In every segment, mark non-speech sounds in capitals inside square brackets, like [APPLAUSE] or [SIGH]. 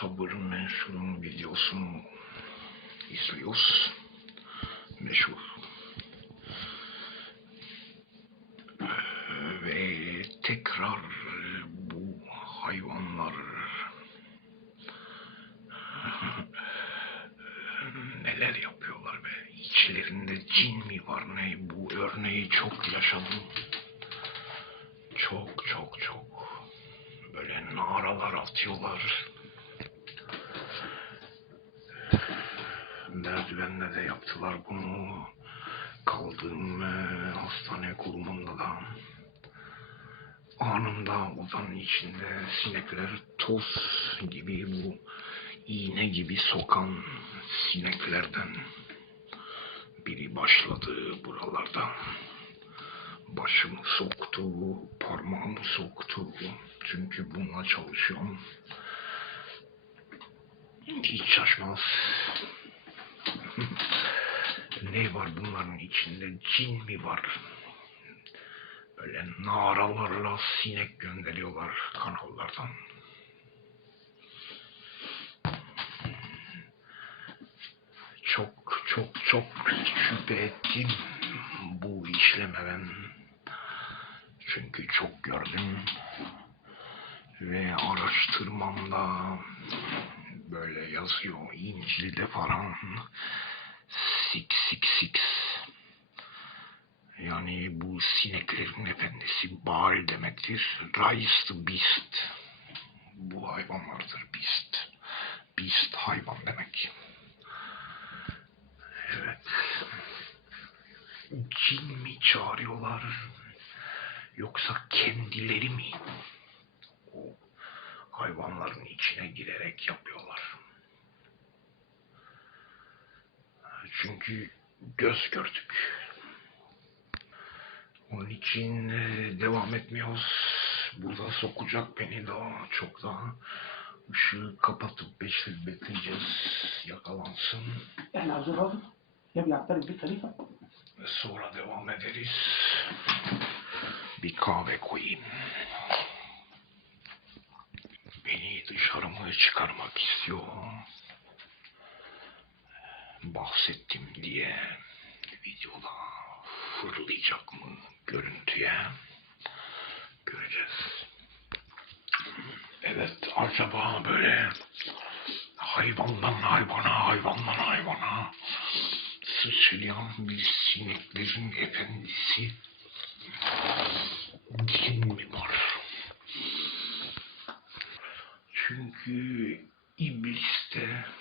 sabır mensurun videosunu izliyoruz. Meşhur. Ve tekrar bu hayvanlar neler yapıyorlar be. İçlerinde cin mi var ne? Bu örneği çok yaşadım. Çok çok çok. Böyle naralar atıyorlar. Merdivenle de yaptılar bunu. Kaldığım hastane kurumunda da anında odanın içinde sinekler toz gibi bu iğne gibi sokan sineklerden biri başladı buralarda. Başımı soktu, parmağımı soktu. Çünkü bununla çalışıyorum. Hiç şaşmaz. [LAUGHS] ne var bunların içinde? Cin mi var? Böyle naralarla sinek gönderiyorlar kanallardan. Çok çok çok şüphe ettim bu işlemeden. Çünkü çok gördüm ve araştırmamda böyle yazıyor İncil'de falan six six six yani bu sineklerin efendisi Baal demektir. Rise the beast. Bu hayvanlardır beast. Beast hayvan demek. Evet. Cin mi çağırıyorlar? Yoksa kendileri mi? O hayvanların içine girerek yapıyorlar. Çünkü göz gördük. Onun için e, devam etmiyoruz. Burada sokacak beni daha çok daha. Işığı kapatıp beşli bekleyeceğiz. Yakalansın. Yani az olalım. Ve sonra devam ederiz. Bir kahve koyayım. Beni dışarı mı çıkarmak istiyor? Bahsettim diye videoda fırlayacak mı görüntüye? Göreceğiz. Evet acaba böyle hayvandan hayvana hayvandan hayvana sıçrayan bir sineklerin efendisi cin mi var? Çünkü İblis'te pardon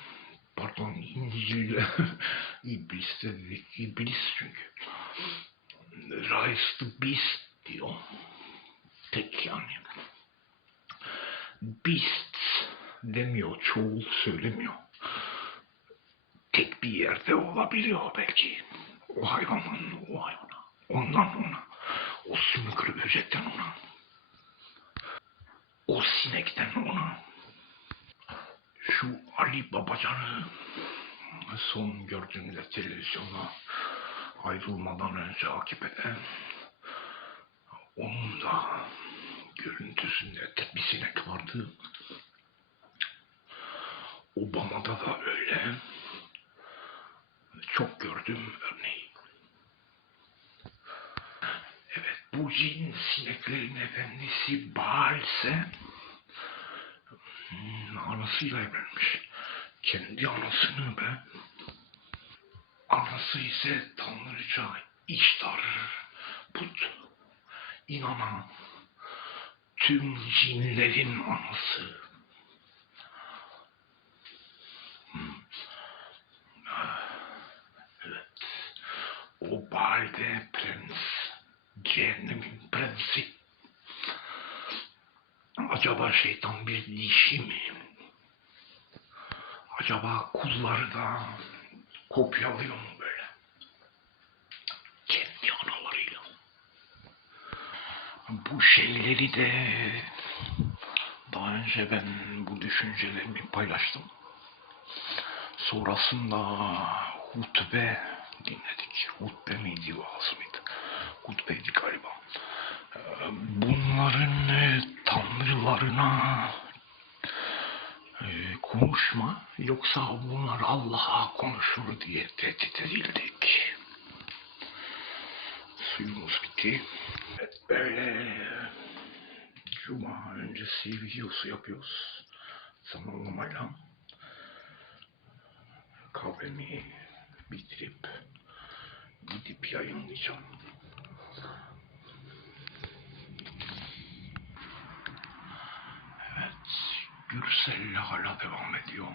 İncil'de [LAUGHS] İblis'te dedik İblis çünkü Rise the Beast diyor. Tek yani. Beasts demiyor, çoğul söylemiyor tek bir yerde olabiliyor belki. O hayvanın o hayvana. Ondan ona. O sümüklü böcekten ona. O sinekten ona. Şu Ali Babacan'ı son gördüğümde televizyonda ayrılmadan önce AKP'de onun da görüntüsünde bir sinek vardı. Obama'da da öyle. Çok gördüm örneği. Evet bu cin sineklerin efendisi Baal ise hmm, anasıyla evlenmiş. Kendi anasını be. Anası ise tanrıça İştar put. İnanan tüm cinlerin anası. Evet. O Baal'de prens. Cehennemin prensi. Acaba şeytan bir dişi mi? Acaba kulları da kopyalıyor mu böyle? Kendi analarıyla. Bu şeyleri de daha önce ben bu düşüncelerimi paylaştım. Sonrasında hutbe dinledik. Hutbe miydi vaaz mıydı? Hutbeydi galiba. Ee, Bunların e, tanrılarına konuşma yoksa bunlar Allah'a konuşur diye tehdit edildik. Suyumuz bitti. Böyle Cuma öncesi videosu yapıyoruz. Zamanlamayla kahvemi bitirip gidip yayınlayacağım. Evet, Gürsel hala devam ediyor.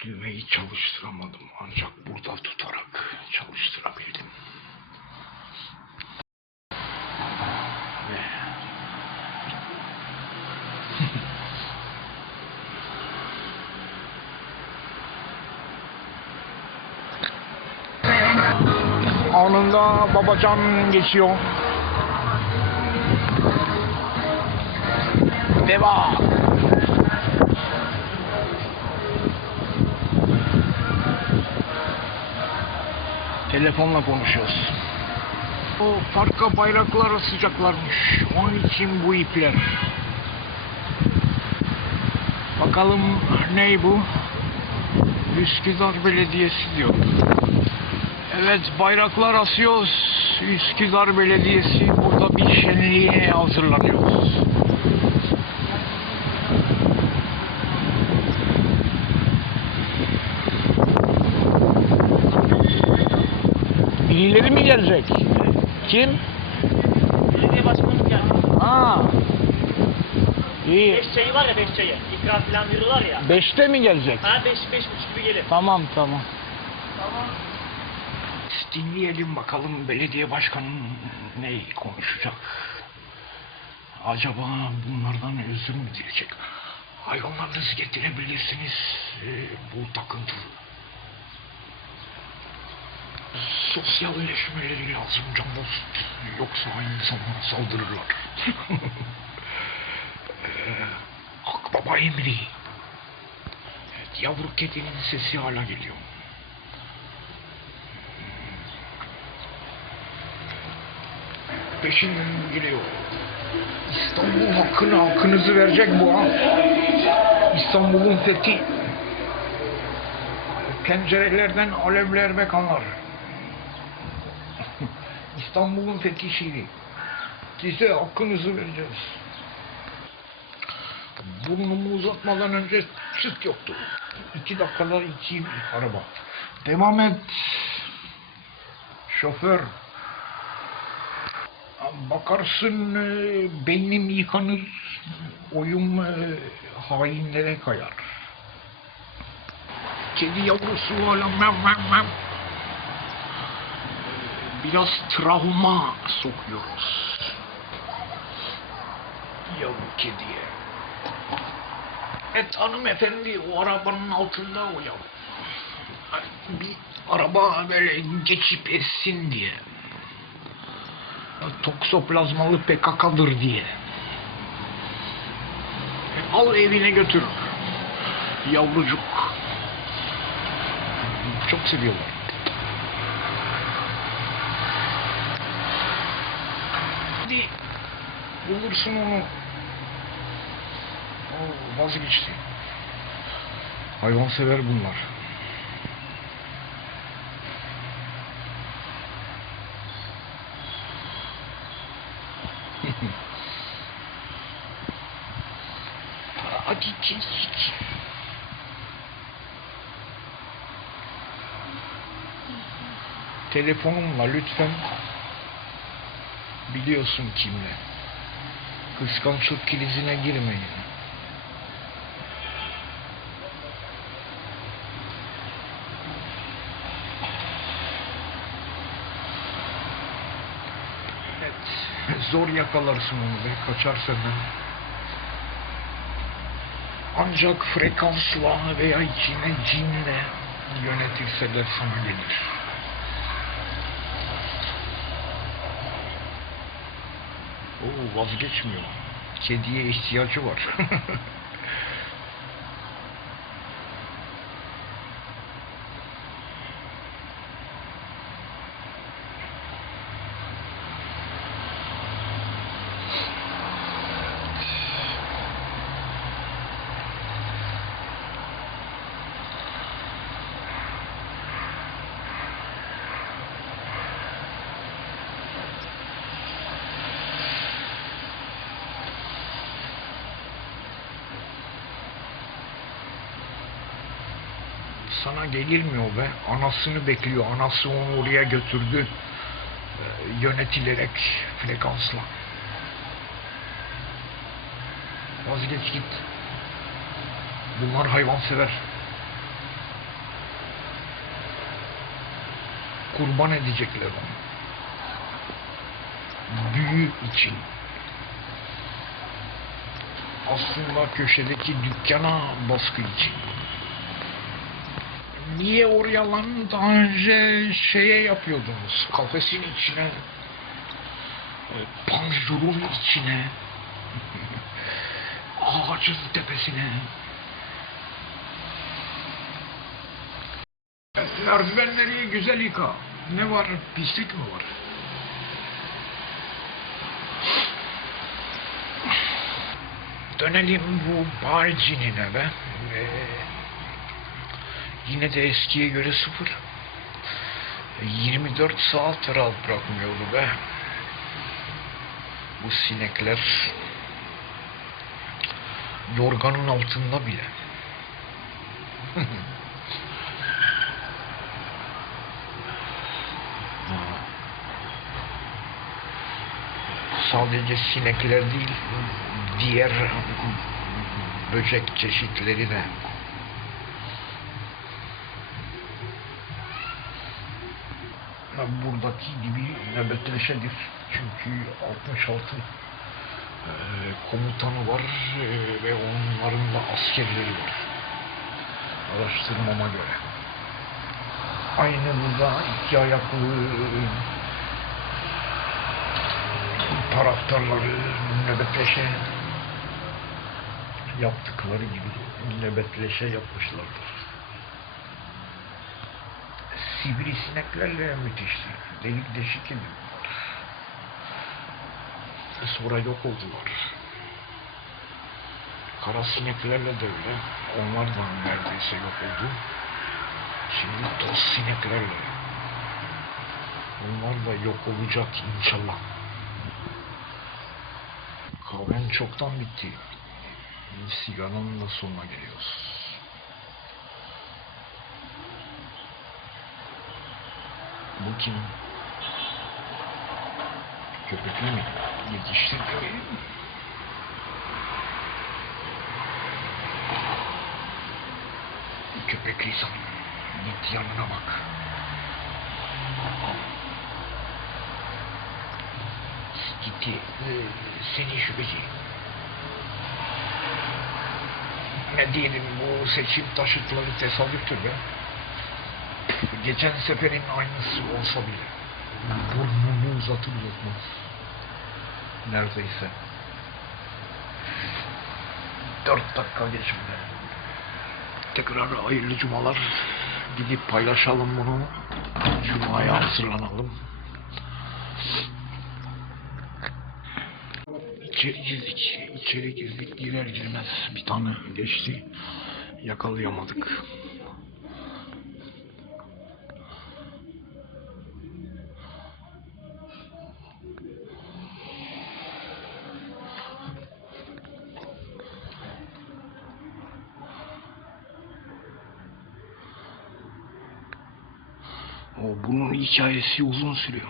Düğmeyi çalıştıramadım ancak burada tutarak çalıştırabildim. Anında babacan geçiyor. Devam. Telefonla konuşuyoruz. O parka bayraklar asacaklarmış. Onun için bu ipler. Bakalım ney bu? Üsküdar Belediyesi diyor. Evet bayraklar asıyoruz. Üsküdar Belediyesi burada bir şenliğe hazırlanıyoruz. Birileri mi gelecek? Kim? Belediye başkanı geldi. Ha. İyi. Beş çayı var ya beş çayı. İkram falan veriyorlar ya. Beşte mi gelecek? Ha beş, beş buçuk gibi gelir. Tamam tamam. Tamam. Dinleyelim bakalım belediye başkanı ne konuşacak. Acaba bunlardan özür mü dileyecek? Hayvanlarınızı getirebilirsiniz. Ee, bu takıntı. Sosyalleşmeleri lazım can dost. Yoksa zamanda saldırırlar. [LAUGHS] ee, Akbaba emri. Evet, yavru kedinin sesi hala geliyor. peşinden geliyor. İstanbul hakkını hakkınızı verecek bu ha. İstanbul'un fethi. Pencerelerden alevler ve kanlar. İstanbul'un fethi şiiri. Size hakkınızı vereceğiz. Burnumu uzatmadan önce çıt yoktu. İki dakikada iki araba. Devam et. Şoför. Bakarsın e, beynim yıkanır, oyum e, hainlere kayar. Kedi yavrusu hala mev mev mev. Biraz travma sokuyoruz. Yavru kediye. Et hanımefendi o arabanın altında o yavru. Bir araba böyle geçip etsin diye toksoplazmalı PKK'dır diye. E, Al evine götür. Yavrucuk. Çok seviyorlar. Hadi bulursun onu. Oo, vazgeçti. Hayvansever bunlar. [LAUGHS] Hadi git git. Telefonumla lütfen biliyorsun kimle. Kıskançlık krizine girmeyin. Evet, zor yakalarsın onu be, kaçar senden. Ancak frekansla veya içine cinle yönetilseler sana gelir. Oo, vazgeçmiyor. Kediye ihtiyacı var. [LAUGHS] sana gelirmiyor be. Anasını bekliyor. Anası onu oraya götürdü. Ee, yönetilerek frekansla. Vazgeç git. Bunlar hayvansever. Kurban edecekler onu. Büyü için. Aslında köşedeki dükkana baskı için. Niye oraya lan daha önce şeye yapıyordunuz? Kafesin içine, e, panjurun içine, [LAUGHS] ağacın tepesine. Merdivenleri güzel yıka. Ne var? Pislik mi var? Dönelim bu Barcin'ine be. Ee, yine de eskiye göre sıfır. 24 saat rahat bırakmıyordu be. Bu sinekler yorganın altında bile. [LAUGHS] Sadece sinekler değil, diğer böcek çeşitleri de. Buradaki gibi nöbetleşedir. Çünkü 66 e, komutanı var e, ve onların da askerleri var. Araştırmama göre. Aynı burada iki ayaklı taraftarları nöbetleşe yaptıkları gibi nöbetleşe yapmışlardır. Sivrisineklerle müthişti. Delik deşik. Sonra yok oldular. Kara sineklerle de öyle. Onlar da neredeyse yok oldu. Şimdi toz sineklerle. Onlar da yok olacak inşallah. Kahven çoktan bitti. Sigaranın da sonuna geliyoruz. Bu kim? Köpekli mi? Yetiştirdi mi? Köpekliysen git yanına bak. Gitti. Ee, seni şüpheci. Ne diyelim bu seçim taşıtları tesadüftür be. Geçen seferin aynısı olsa bile burnunu uzatır uzatmaz. Neredeyse. Dört dakika geçmedi. Tekrar hayırlı cumalar. Gidip paylaşalım bunu. Cuma'ya hazırlanalım. İçeri girdik. İçeri girdik. Girer girmez bir tane geçti. Yakalayamadık. O bunun hikayesi uzun sürüyor.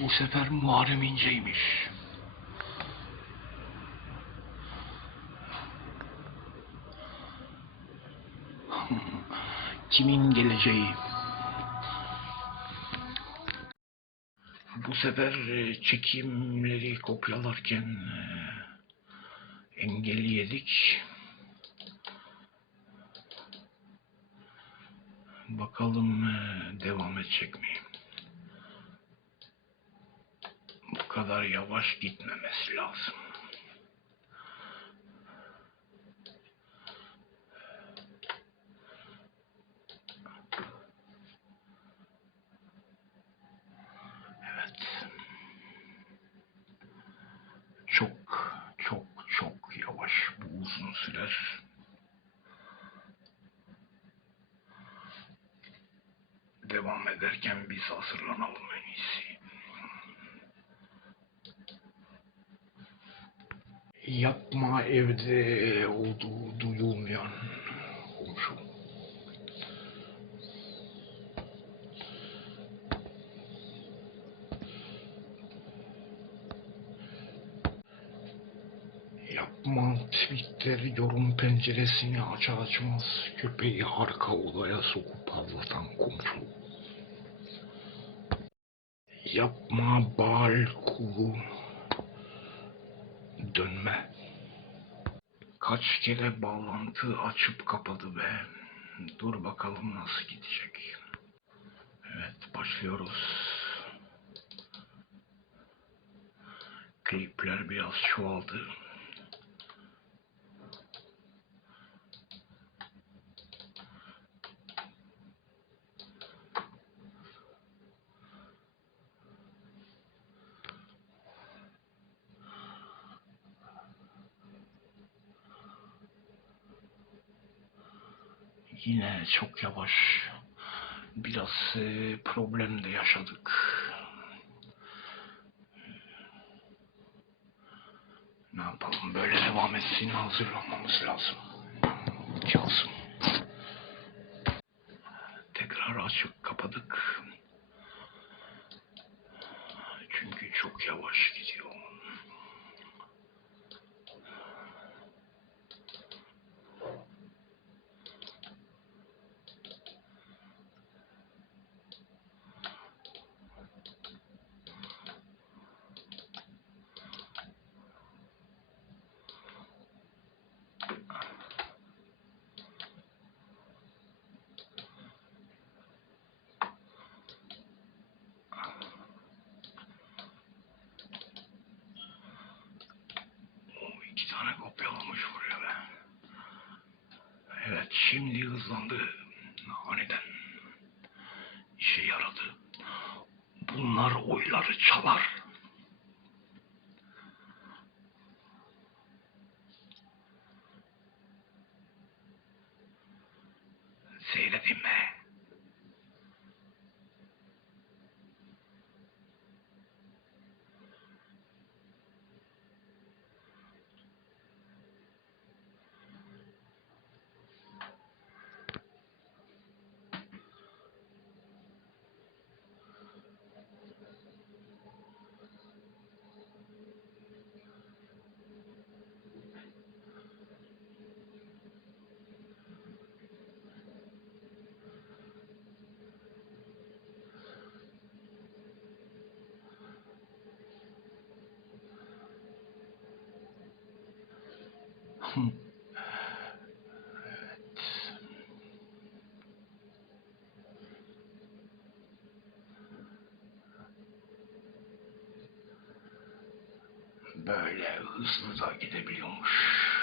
Bu sefer Muharrem İnce'ymiş. Kimin geleceği? Bu sefer e, çekimleri kopyalarken e, engelleyedik. Bakalım e, devam edecek mi? Bu kadar yavaş gitmemesi lazım. Evet. Çok çok çok yavaş. Bu uzun sürer. Devam ederken biz hazırlanalım en iyisi. Yapma evde olduğu duyulmayan komşu. Yapma Twitter yorum penceresini açar açmaz köpeği arka odaya sokup havlatan komşu. Yapma bal kulu dönme. Kaç kere bağlantı açıp kapadı be. Dur bakalım nasıl gidecek. Evet başlıyoruz. Klipler biraz çoğaldı. Yine çok yavaş. Biraz e, problem de yaşadık. Ne yapalım böyle devam etsin hazırlanmamız lazım. Kazım. Tekrar açıp kapadık. Çünkü çok yavaş gidiyor. O iki tane kopyalamış buraya be. Evet şimdi hızlandı. Aniden. işe yaradı. Bunlar oyları çalar. Seyredin mi? Böyle hızlı da gidebiliyormuş.